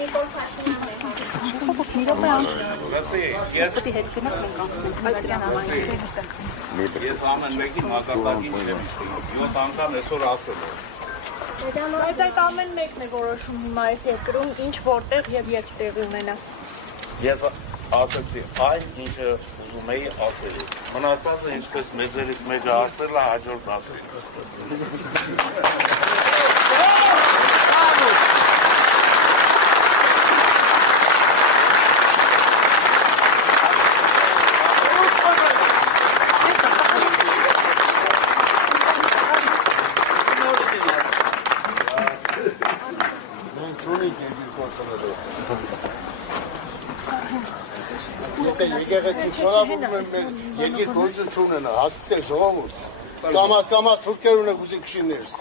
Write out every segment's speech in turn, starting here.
Նիկոլ Փաշինյանն է Ես ամեն մեկի մակարդակին չեմ իշխում, 7 անգամ այսօր ասել եմ։ Այդ ամեն մեկն է որոշում հիմա այս երկրում ինչ որտեղ եւ երբ տեղի ունենա։ Ես ասացի այն, ինչը ուզում էի ասել։ Մնացածը ինչպես մեծերից մեկը ասել է, հաջորդ ասել։ Եկեղեցի չորավորում են մեր երկիր գործը չունենա, հասկացեք ժողովուրդ, կամաց թուրքեր ունեք ուզի քշիներս։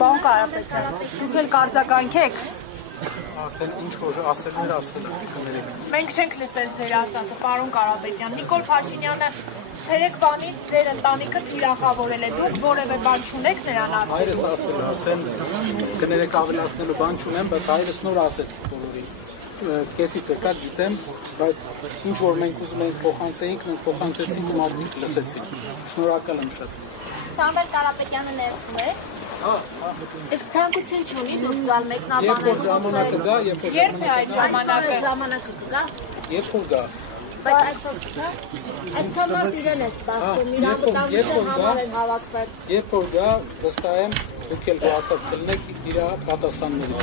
Բան Կարապետյան, դուք էլ կարձականքեք։ Արդեն ինչ որ ասելներ ասել եք։ Մենք չենք լսել ձեր ասածը, պարոն Կարապետյան։ Նիկոլ Փաշինյանը ցերեկ բանից ձեր ընտանիքը թիրախավորել է, դուք որևէ բան չունեք նրան ասել։ Հայրս ասել արդեն կներեք ավելացնելու բան չունեմ, բայց հայրս նոր ասեց բոլորին։ Կեսից եկա գիտեմ, բայց ինչ որ մենք ուզում ենք փոխանցեինք, մենք փոխանցեցինք ու մարդիկ լսեցին։ Շնորհակալ եմ շատ։ Սամվել Կարապետյանը ներսում է։ Իսկ ցանկություն չունի դուրս գալ մեկնաբանել։ Ժամանակը գա, Երբ է այդ ժամանակը։ Ժամանակը կգա։ Երբ որ գա։ Բայց այսօր չկա։ Այդ համար իրեն է սպասում, իրան վտանգության համար են հավաքվել։ Երբ որ գա, վստահ եմ, դուք էլ գոհացած կլինեք իր պատասխաններից։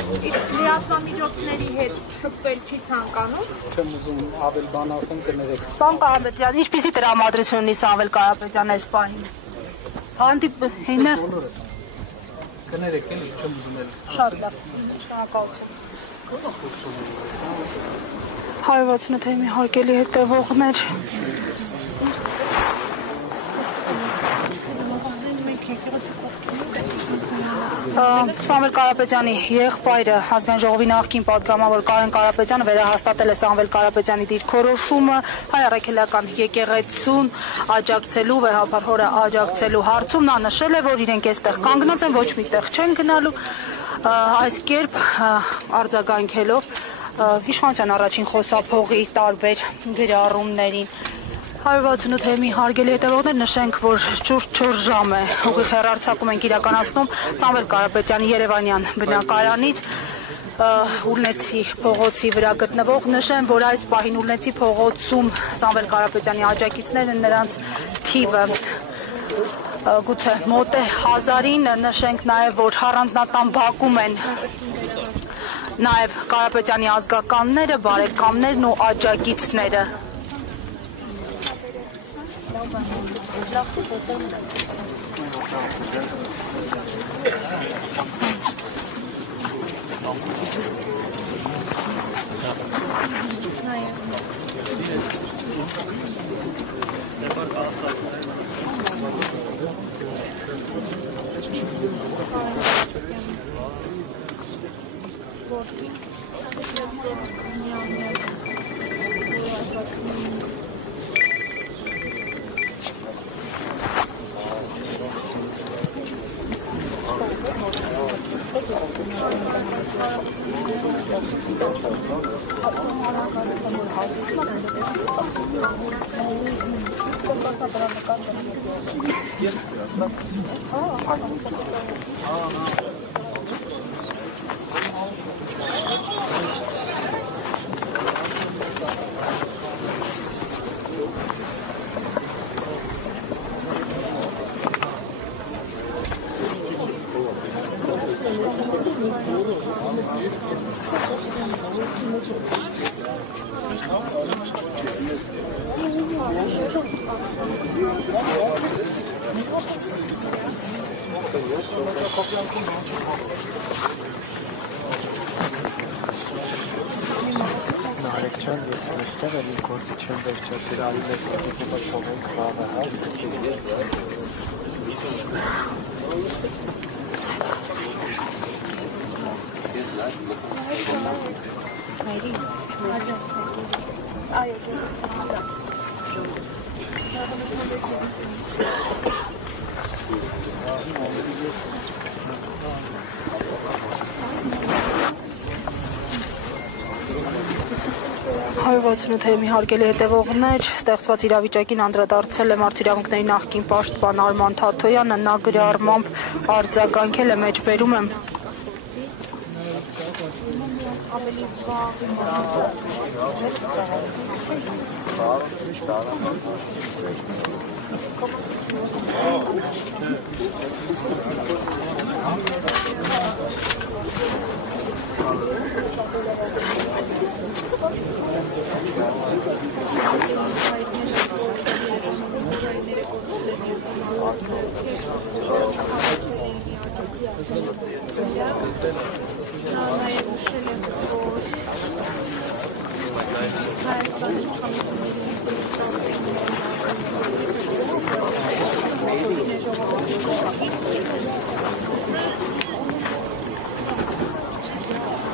Լրատվամիջոցների հետ շփվել չի ցանկանում։ Չեմ ուզում ավել բան ասեմ, կներեք։ Պարոն Կարապետյան, ինչպիսի տրամադրություն ունի Սամվել Կարապետյանը այս պահին։ Հանդիպինը Կներեք էլի, չեմ ուզում էլ։ շատ լավ։ Շնորհակալություն։ 168 թեմի հարգելի հետևողներ։ Սամվել Կարապետյանի եղբայրը ազգային ժողովի նախկին պատգամավոր Կարեն Կարապետյանը վերահաստատել է Սամվել Կարապետյանի դիրքորոշումը հայ առաքելական եկեղեցուն աջակցելու վեհապար հորը աջակցելու հարցում նա նշել է, որ իրենք այստեղ կանգնած են, ոչ մի տեղ չեն գնալու, այս կերպ արձագանքելով իշխանության առաջին խոսափողի տարբեր գրառումներին 168 թեմի հարգելի հետևողներ նշենք, որ շուրջ 4 ժամ է ուղիղ հեռարձակում ենք իրականացնում Սամվել Կարապետյանի Երևանյան բնակարանից Ուռնեցի փողոցի վրա գտնվող նշեմ, որ այս պահին Ուռնեցի փողոցում Սամվել Կարապետյանի աջակիցներն նրանց թիվը գուցե մոտ է 1000-ին նշենք նաև, որ առանձնատան բակում են նաև Կարապետյանի ազգականները, բարեկամներն ու աջակիցները Narեկչան ես այստեղ եմ գործի չեմ վերջացել արի մեկ կողմից փոխենք բավը 168-ի հարգելի հետևողներ, ստեղծված իրավիճակին անդրադարձել է Մարդու իրավունքների նախկին պաշտպան Արման Թաթոյանը, նա գրառմամբ արձագանքել է, մեջբերում եմ.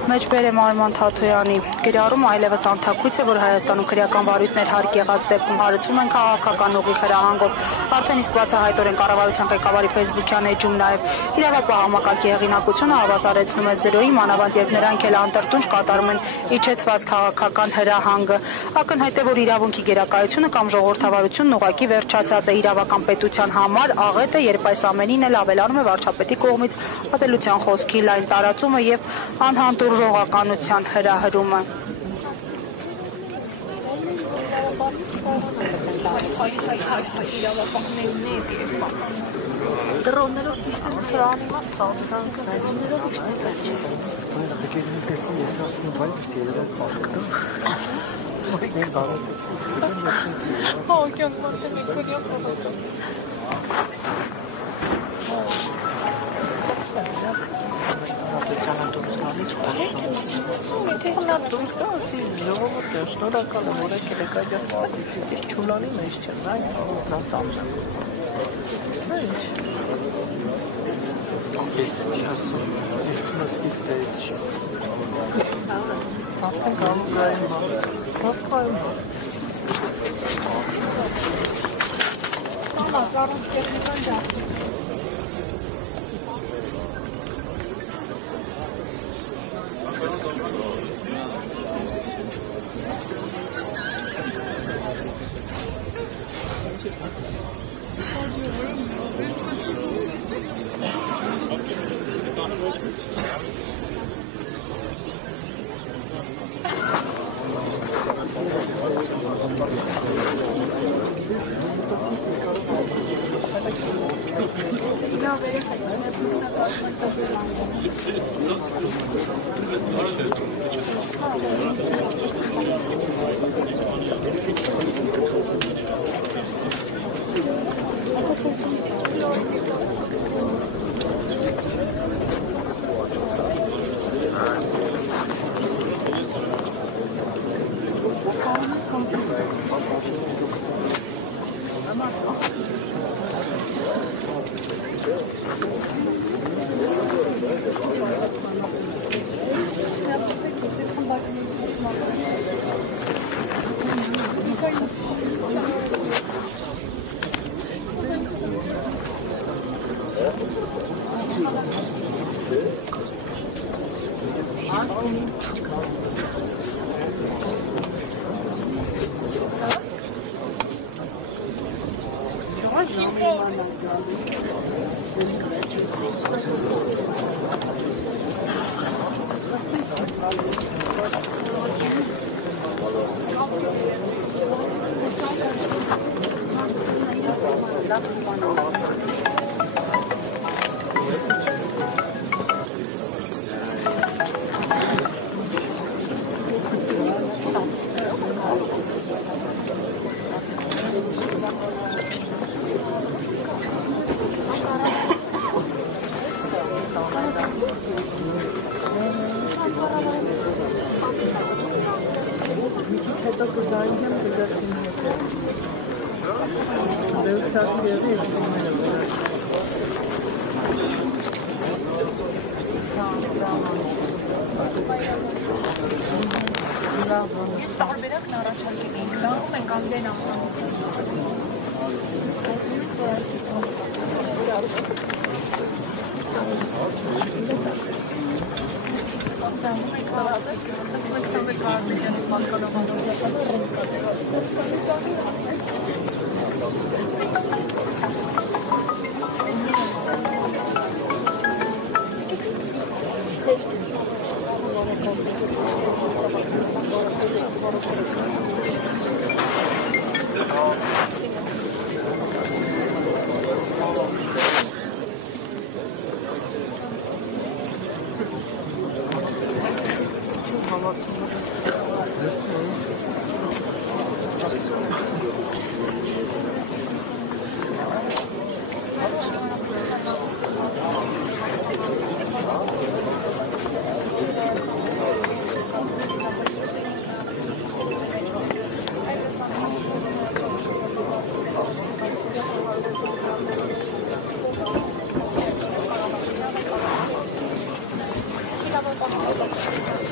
Մեջբերեմ Արման Թաթոյանի գրառումը այլևս անթակույց է, որ Հայաստանում քրեական վարույթներ հարկ եղած դեպքում հարցում են քաղաքական ուղի խրահանգով։ Արդեն իսկ բացահայտորեն կառավարության ղեկավարի Facebook-յան էջում նաև իրավապահ համակարգի հեղինակությունը հավասարեցնում է 0-ի, մանավանդ երբ նրանք էլ անտրտունջ կատարում են իջեցված քաղաքական հրահանգը։ Ակնհայտ է, որ իրավունքի գերակայությունը կամ ժողովրդավարությունն ուղղակի վերջացած է իրավական պետության համար, աղետ է, երբ այս ամենին էլ ավելանում է վարչապետի կողմից ատելության խոսքի լայն տարածումը եւ անհանդուր ժողականության հրահրումը։ Դրոններով դիշտեն ծրանի մաս սաղդանք դրոններով դիշտեն կաչի հակերին տեսին ես ասում եմ բայց երևի պարկտը մոյքեն բարոյս հա կյանք մարդը միքոդիան պրոդոկտը Եթե նա դուրս գա, ասի ժողովուրդը շնորհակալ եմ, որ եկել եք այդ մարդիկ, չունանի մեջ չեմ, այն նա տամս։ Ես ասում, ես տմասկից դեյտ չի։ Արդեն կամուգային մարդ, մասկայում մարդ։ Առանց տեխնիկան ջախտի։ Տարբերակն առաջարկել ենք, զանգում ենք ամեն ամեն Thank you.